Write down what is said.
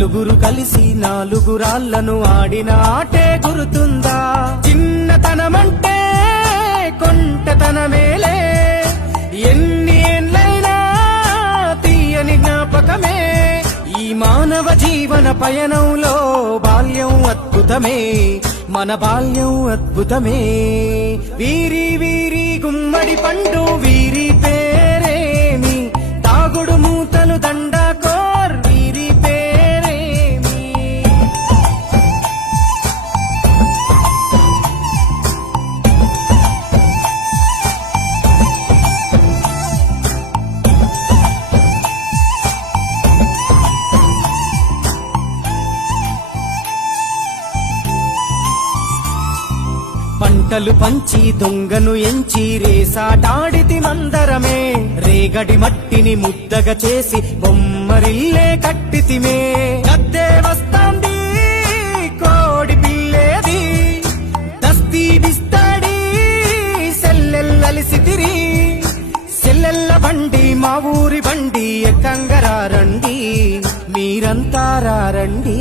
నలుగురు కలిసి నాలుగు రాళ్లను ఆడిన ఆటే గుర్తుందా? చిన్నతనమంటే కొంటతనమేలే, ఎన్ని ఏళ్ళైనా తీయని జ్ఞాపకమే. ఈ మానవ జీవన పయనంలో బాల్యం అద్భుతమే, మన బాల్యం అద్భుతమే. వీరి వీరి గుమ్మడి పండు వీరి పేరేమి, తాగుడు మూతలు దండాకోర్ వీరి పేరేమి. పంటలు పంచి దొంగను ఎంచి రేసాటాడితి మందరమే, రేగడి మట్టిని ముద్దగా చేసి బొమ్మరిల్లే కట్టితిమే. గద్దే వస్తాంది కోడి పిల్లేది, దస్తీ బిస్తాడి సెల్లెల్లలిసితిరి. సెల్లెల్ల బండి మా ఊరి బండి, ఎక్కంగరారండి మీరంతా రండి.